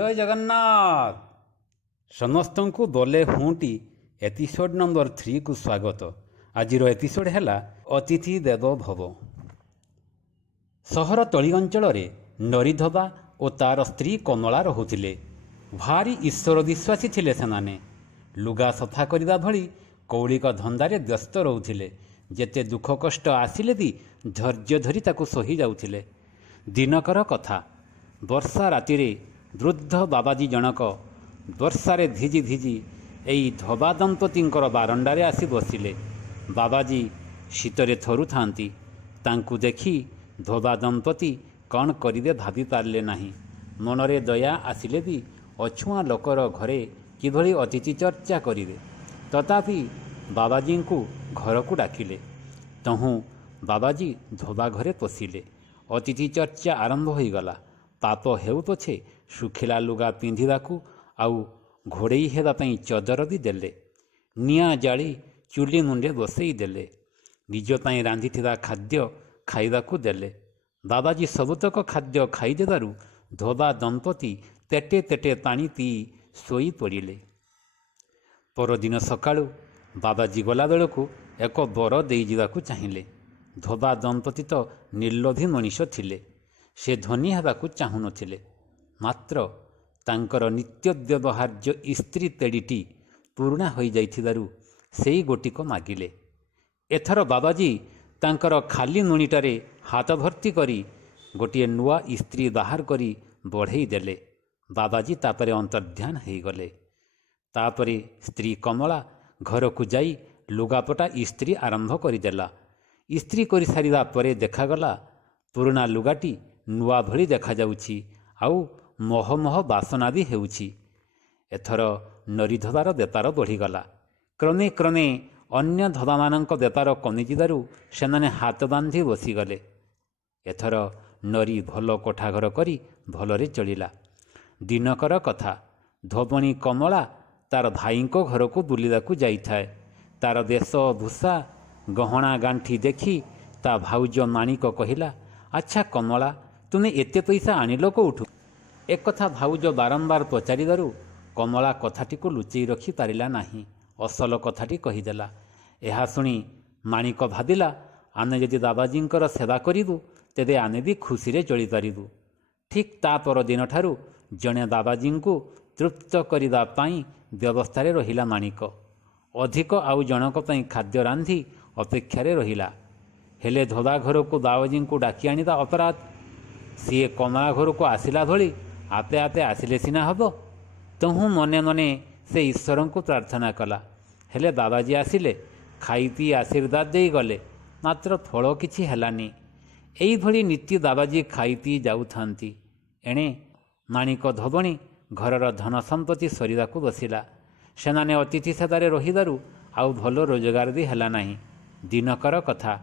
जय जगन्नाथ समस्तंकु दले हुंटी episode number 3 को स्वागत। आज एपिसोड है अतिथि देवो भव। सहर तली अंचल नरीधबा और तार स्त्री कमला रहुथिले। भारी ईश्वर विश्वासी थिले सेमाने। लुगा सफा करिदा भली कौलिक धंदारे व्यस्त रहुथिले। जेते दुख कष्ट आसिले भी धैर्य धरी ताकू सही जाउथिले। दिनकर कथा, वर्षा रातिरे वृद्ध बाबाजी जनक वर्षारे भिजी भिजी एई धोबा दंपतींकर बारंडारे आसी बसिले। बाबाजी शीतरे थरु थांती। तांकू देखी धोबा दंपती कौन करिवे भाभी पारले नाही। मनरे दया आसिले भी अछुआ लोकर घरे किभली अतिथि चर्चा करिवे। तथापि बाबाजी को घर को डाकिले। तहु बाबाजी धोबा घरे पशिले। अतिथि चर्चा आरंभ होईगला। पाप हेउ पछे सुखिला लुगा पिंधिबाकू आउ घोड़ेई हेबापई चदर भी देले। निआं जाली चुली मुंडे बसई देले। निज पई रांधिथिबा खाद्य खाइबाकू देले। बाबाजी सबुतक खाद्य खाइदेबारु धोबा दंपती तेटे तेटे पानी पी सोई पड़िले। परदिन सकाळु बाबाजी गला बेलू एक बर देई जिबाकू चाहिले। धोबा दंपती तो निर्लोभी मनीष थिले। से धनी हेबाकू चाहू नथिले। मात्र तांकर नित्य व्यवहार्य स्त्री पेड़ीटी पुरुणा हो जाइथिबारु सेई गोटिक मागिले। एथर बाबाजी तांकर खाली नुणीटारे हाथ भर्ती करी गोटे नुआ स्त्री बाहर करी बढ़ई देले। बाबाजी तापरे अंतर्ध्यान हो गले। तापरे स्त्री कमला घर को जाई लुगापटा स्त्री आरंभ करदेला। स्त्री कर सारिबा परे देखागला पुराणा लुगाटी नुआ भली देखा जाउछि आउ मह मह बासना भी हेउछि। एथर नरीधबार बेपार बढ़ीगला। क्रमे क्रमे अन्य धबामानंक बेपार कमिजिबारु सेमाने हाथ बांधि बसिगले। एथर नरी भल कोठाघर करी भलरे चलिला। दिनकर कथा, धोबणी कमला तार भाईको घर को बुलिबाकू जाइथाए। तार देश भूषा गहना गांठी देखी ता भाउज माणिक कहिला, अच्छा कमला तुमे एते पैसा आनिल कोठू? एक कथा भाउज बारंबार पचारिबारु कमला कथाटी को लुचेई रखी पारिला नाही। असल कथाटी कहिदेला। एहा सुनी माणिक भाबिला, आने यदि बाबाजींकर सेवा करिबु तेबे आने भी खुशी रे चली पारिबु। ठीक ता पर दिन ठारू जणे बाबाजी को तृप्त करिबा पई व्यवस्था रे रहिला माणिक। अधिक आउ जनक पई खाद्य रांधि अपेक्षा रे रहिला। हेले धोबा घर को बाबाजी को डाकी आनिबा अपराध। सीए कमला घर को आसिला भली आपे आपे आसिले सिना हब। तहु मने मने से ईश्वर को प्रार्थना कला। हेले बाबाजी आसिले, खाई पी आशीर्वाद दे गले। मात्र फल किछि हेलानी। एई भली नीति बाबाजी खाई पी जाउथांती। एणे माणिक धोबणी घरर धन संपत्ति सरिबाकू बसिला। सेमाने अतिथि सेवारे रहिबारु आउ भल रोजगार भी हेला नाही। दिनकर कथा,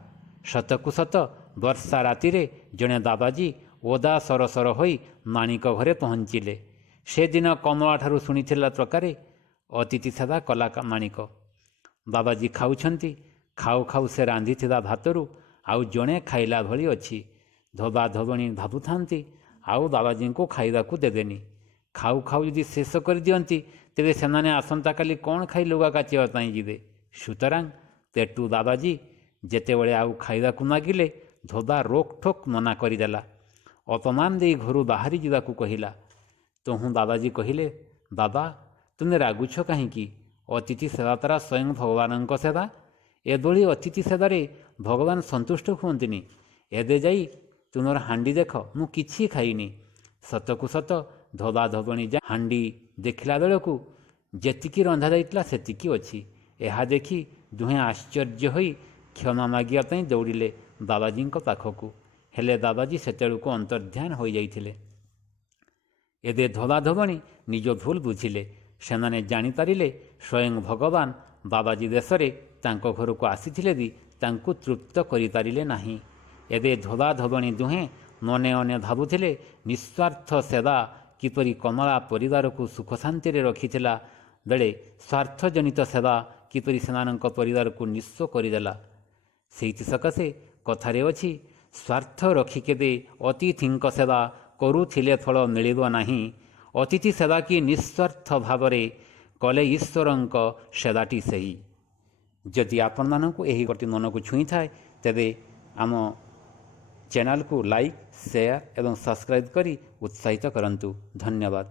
सतकु सत वर्षा रातिरे जणे बाबाजी ओदा सरसर होई माणिक घरे पहुँचिले। से दिन कमला ठारू शुणिथिला प्रकारे अतिथि सेवा कला माणिक। बाबाजी खाउछंती। खाऊ खाऊ से रांधिथिबा भातरू आउ जणे खाइला भली अछि। धोबा धोबणी भाबुथांती आउ बाबाजी को खाइबाकू देबेनी। खाऊ खाऊ यदि शेष कर दियंती तेबे सेमाने आसंता काली कौन खाई लुगा काचिबा पई जिवे। सुतरां पेटू बाबाजी जेतेबेले आउ खाइबाकू मागिले धोबा रोकठोक मना करिदेला। अपमान दे घर बाहरी जावाकू कहिला। तहु बाबाजी कहिले, बाबा तुमे रागुछ कहीं? अतिथि सेवा परा स्वयं भगवान सेवा। एभली अतिथि सेवारे भगवान संतुष्ट हुअंतिनी। एबे जाई तुमर हांडी देख, मु किछि खाइनी। सतकु सत धोबा धोबणी जा हांडी देखिला बेलकू जेतिकी रंधा जाइतला सेतिकी अछि। एहा देखी दुहें आश्चर्य होई क्षमा मागिया पई दौड़िले बाबाजी पाखकू। हेले बाबाजी सेतेळुको अंतर्ध्यान हो जाइथिले। एबे धोबा धोबणी निज भूल बुझिले। सेमाने जानि पारिले स्वयं भगवान बाबाजी देशरे तांको घर को आसीथिले भी तांको तृप्त करि पारिले नाही। एबे धोबा धोबणी दुहें मने मने भाबुथिले निस्वार्थ सेवा किपरि कमला परिवार को सुख शांति रे रखिथिला बेले स्वार्थजनित सेवा किपरि सेमानंक परिवार को निस्व करिदेला। सेइथि सकाशे कथारे अछि, स्वार्थ रखी केबे अतिथिंक सेवा करुथिले फल मिलिब नाही। ଅତିଥି ସେବା କି ନିଃସ୍ୱାର୍ଥ ଭାବରେ କଲେ ଈଶ୍ୱରଙ୍କ ସେବାଟି ସେହି। ଯଦି ଆପଣମାନଙ୍କୁ ଏହି ଗତି ମନକୁ ଛୁଇଁଥାଏ ତେବେ ଆମ ଚ୍ୟାନେଲକୁ ଲାଇକ୍, ସେୟାର ଏବଂ ସବସ୍କ୍ରାଇବ୍ କରି ଉତ୍ସାହିତ କରନ୍ତୁ। ଧନ୍ୟବାଦ।